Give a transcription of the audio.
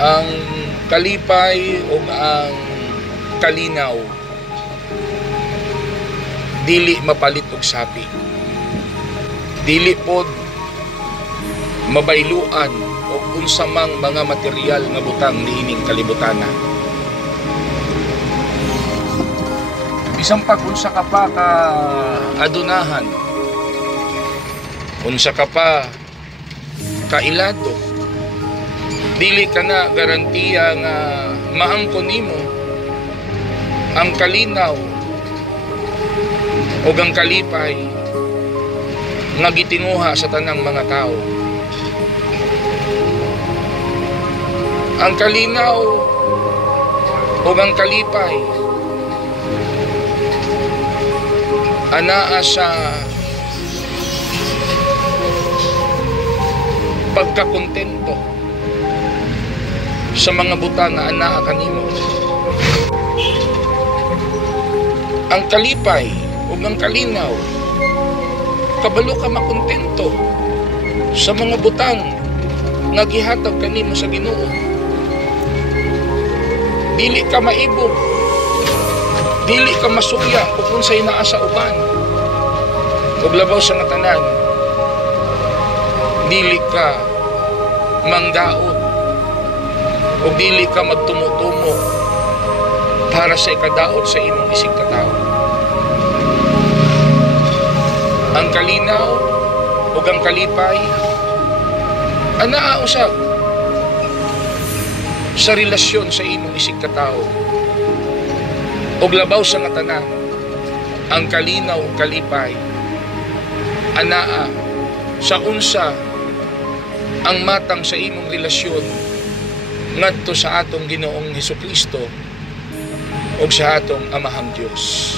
ang kalipay ug ang kalinaw dili mapalit og sapi, dili pod mabayluan og unsa mang mga material nga butang niining kalibutana. Bisan pa unsa ka pa ka adunahan, unsa ka pa kailado, dili ka na garantiya nga maangkon nimo ang kalinaw o ang kalipay nga gitinguha sa tanang mga tao. Ang kalinaw o ang kalipay anaa sa pagkakontento sa mga butang nga anaa kanimo. Ang kalipay o ang kalinaw, kabalo ka makontento sa mga butang nga gihatag kanimo sa Ginoo. Dili ka maibog, dili ka masuya kung unsay naa sa uban, ug labaw sa nga tanan, dili ka manggaot ug dili ka magtumo-tumo para sa ikadaot sa imong isig katawo. Ang kalinaw ug ang kalipay anaa usab sa relasyon sa imong isig katawo. Og labaw sa nga tanan, ang kalinaw ug kalipay anaa sa unsa ang matang sa imong relasyon ngadto sa atong Ginoong Hesukristo ug sa atong Amahang Dios.